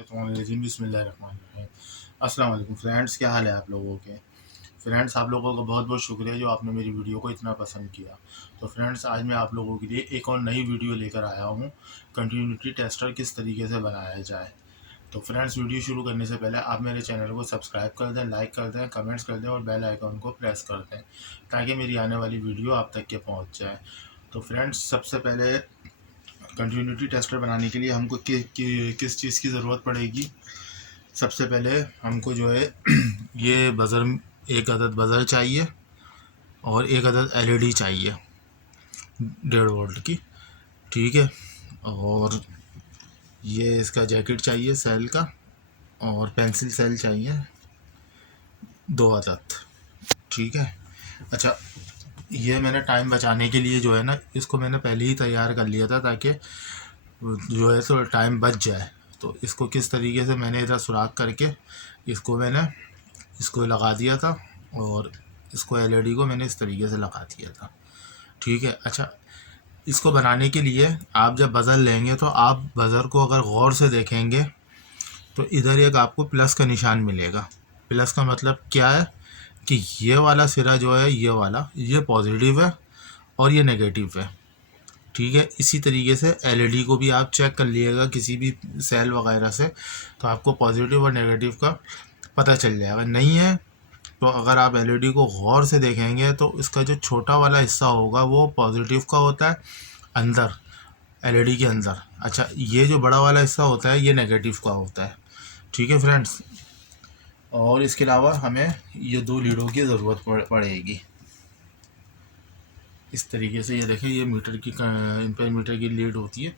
बिस्मिल्लाहिर्रहमानिर्रहीम। अस्सलाम वालेकुम फ्रेंड्स, क्या हाल है आप लोगों के। फ्रेंड्स, आप लोगों का बहुत बहुत शुक्रिया जो आपने मेरी वीडियो को इतना पसंद किया। तो फ्रेंड्स, आज मैं आप लोगों के लिए एक और नई वीडियो लेकर आया हूँ, कंटिन्यूटी टेस्टर किस तरीके से बनाया जाए। तो फ्रेंड्स, वीडियो शुरू करने से पहले आप मेरे चैनल को सब्सक्राइब कर दें, लाइक कर दें, कमेंट्स कर दें और बेल आइकन को प्रेस कर दें ताकि मेरी आने वाली वीडियो आप तक के पहुँच जाए। तो फ्रेंड्स, सबसे पहले कंटिन्यूटी टेस्टर बनाने के लिए हमको किस चीज़ की ज़रूरत पड़ेगी। सबसे पहले हमको जो है ये बज़र, एक अदद बज़र चाहिए और एक अदद एलईडी चाहिए 1.5 वोल्ट की, ठीक है। और ये इसका जैकेट चाहिए सेल का, और पेंसिल सेल चाहिए 2 अदद, ठीक है। अच्छा, ये मैंने टाइम बचाने के लिए जो है ना, इसको मैंने पहले ही तैयार कर लिया था ताकि जो है सो टाइम बच जाए। तो इसको किस तरीके से मैंने इधर सुराख करके इसको लगा दिया था, और इसको एलईडी को मैंने इस तरीके से लगा दिया था, ठीक है। अच्छा, इसको बनाने के लिए आप जब बज़र लेंगे तो आप बज़र को अगर गौर से देखेंगे तो इधर एक आपको प्लस का निशान मिलेगा। प्लस का मतलब क्या है कि ये वाला सिरा जो है, ये वाला, ये पॉजिटिव है और ये नेगेटिव है, ठीक है। इसी तरीके से एलईडी को भी आप चेक कर लीजिएगा किसी भी सेल वगैरह से, तो आपको पॉजिटिव और नेगेटिव का पता चल जाएगा। नहीं है तो अगर आप एलईडी को गौर से देखेंगे तो इसका जो छोटा वाला हिस्सा होगा वो पॉजिटिव का होता है अंदर, एलईडी के अंदर। अच्छा, ये जो बड़ा वाला हिस्सा होता है ये नेगेटिव का होता है, ठीक है फ्रेंड्स। और इसके अलावा हमें ये 2 लीडों की ज़रूरत पड़ेगी। इस तरीके से ये देखें, ये मीटर की इन पर मीटर की लीड होती है,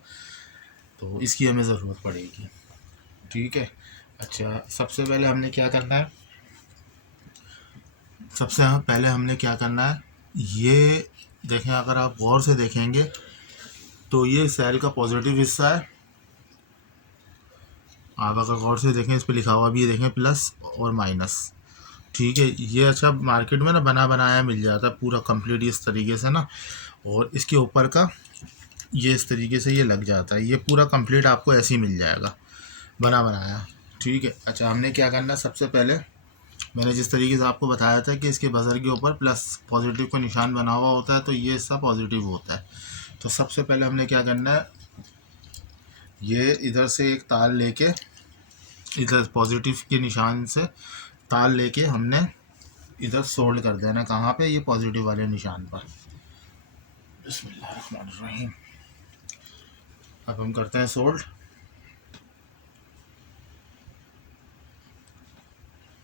तो इसकी हमें ज़रूरत पड़ेगी, ठीक है। अच्छा, सबसे पहले हमने क्या करना है, ये देखें, अगर आप गौर से देखेंगे तो ये सेल का पॉजिटिव हिस्सा है। आप अगर गौर से देखें, इस पर लिखा हुआ भी है, देखें, प्लस और माइनस, ठीक है। ये अच्छा मार्केट में ना बना बनाया मिल जाता है पूरा कंप्लीट इस तरीके से ना, और इसके ऊपर का ये इस तरीके से ये लग जाता है, ये पूरा कंप्लीट आपको ऐसे ही मिल जाएगा बना बनाया, ठीक है। अच्छा, हमने क्या करना है, सबसे पहले मैंने जिस तरीके से आपको बताया था कि इसके बज़र के ऊपर प्लस पॉजिटिव का निशान बना हुआ होता है, तो ये हिस्सा पॉजिटिव होता है। तो सबसे पहले हमने क्या करना है, ये इधर से एक तार लेके, इधर पॉजिटिव के निशान से तार लेके हमने इधर सोल्ड कर देना। कहाँ पे, ये पॉजिटिव वाले निशान पर। बिस्मिल्लाहिर्रहमानिर्रहीम। अब हम करते हैं सोल्ड।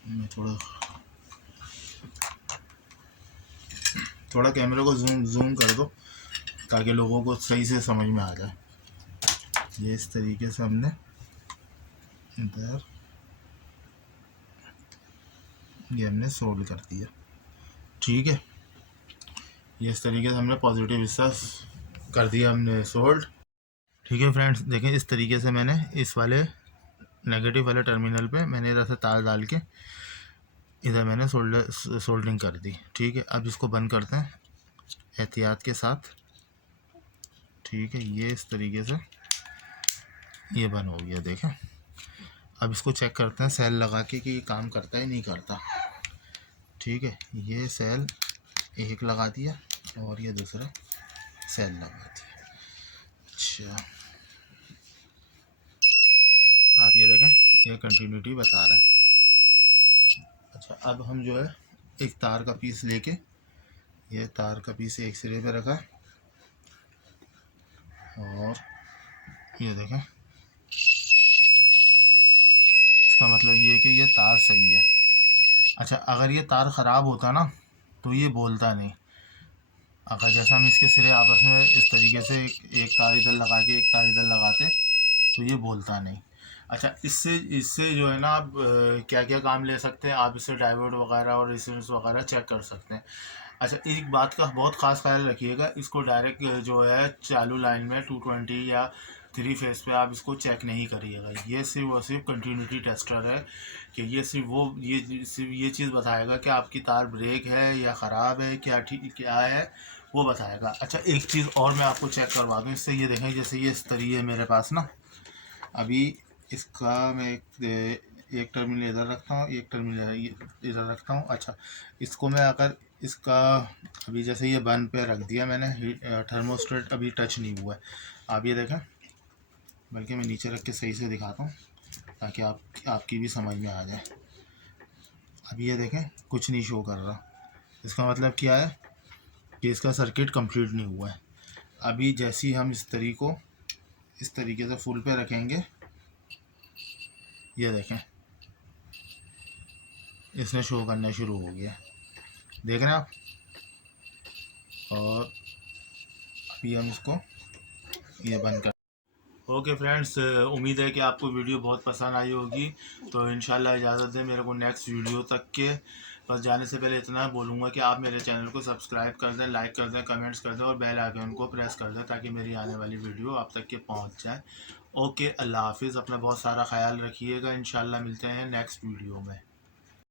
मैं थोड़ा कैमरे को जूम कर दो ताकि लोगों को सही से समझ में आ जाए। ये इस तरीके से हमने इधर ये हमने सोल्ड कर दिया, ठीक है। ये इस तरीके से हमने पॉजिटिव हिस्सा कर दिया, हमने सोल्ड, ठीक है फ्रेंड्स। देखें, इस तरीके से मैंने इस वाले नेगेटिव वाले टर्मिनल पे मैंने इधर से तार डाल के इधर मैंने सोल्डरिंग कर दी, ठीक है। अब इसको बंद करते हैं एहतियात के साथ, ठीक है। ये इस तरीके से ये बंद हो गया, देखें। अब इसको चेक करते हैं सेल लगा के कि ये काम करता है नहीं करता, ठीक है। ये सेल एक लगा दिया और ये दूसरा सेल लगा दिया। अच्छा, आप ये देखें, ये कंटिन्यूटी बता रहा है। अच्छा, अब हम जो है एक तार का पीस लेके, ये तार का पीस एक सिरे पे रखा और ये देखें, इसका मतलब ये है कि ये तार सही है। अच्छा, अगर ये तार ख़राब होता ना तो ये बोलता नहीं। अगर जैसा हम इसके सिरे आपस में इस तरीके से एक तार इधर लगा के एक तार इधर लगाते तो ये बोलता नहीं। अच्छा, इससे इससे जो है ना, आप क्या क्या काम ले सकते हैं, आप इससे डायोड वगैरह और रेजिस्टेंस वगैरह चेक कर सकते हैं। अच्छा, एक बात का बहुत ख़ास ख्याल रखिएगा, इसको डायरेक्ट जो है चालू लाइन में 220 या 3 फेस पे आप इसको चेक नहीं करिएगा। ये सिर्फ और सिर्फ कंटिन्यूटी टेस्टर है कि ये सिर्फ ये चीज़ बताएगा कि आपकी तार ब्रेक है या ख़राब है, क्या है वो बताएगा। अच्छा, एक चीज़ और मैं आपको चेक करवा दूँ इससे, ये देखें, जैसे ये इस तरीके मेरे पास ना, अभी इसका मैं एक टर्मिनल इधर रखता हूँ, एक टर्मिनल इधर रखता हूँ। अच्छा, इसको मैं अगर इसका अभी जैसे ये बंद पे रख दिया मैंने, थर्मोस्टेट अभी टच नहीं हुआ है। आप ये देखें, बल्कि मैं नीचे रख के सही से दिखाता हूँ ताकि आपकी भी समझ में आ जाए। अभी ये देखें, कुछ नहीं शो कर रहा। इसका मतलब क्या है कि इसका सर्किट कंप्लीट नहीं हुआ है। अभी जैसे ही हम इस तरीके से फुल पे रखेंगे, ये देखें इसने शो करना शुरू हो गया, देख रहे हैं आप। और अभी हम इसको ये बंद कर। ओके फ्रेंड्स, उम्मीद है कि आपको वीडियो बहुत पसंद आई होगी। तो इंशाल्लाह इजाज़त दें मेरे को नेक्स्ट वीडियो तक के। बस जाने से पहले इतना बोलूँगा कि आप मेरे चैनल को सब्सक्राइब कर दें, लाइक कर दें, कमेंट्स कर दें और बेल आइकन को प्रेस कर दें ताकि मेरी आने वाली वीडियो आप तक के पहुँच जाए। ओके, अल्लाह हाफिज़। अपना बहुत सारा ख्याल रखिएगा। इंशाल्लाह मिलते हैं नेक्स्ट वीडियो में।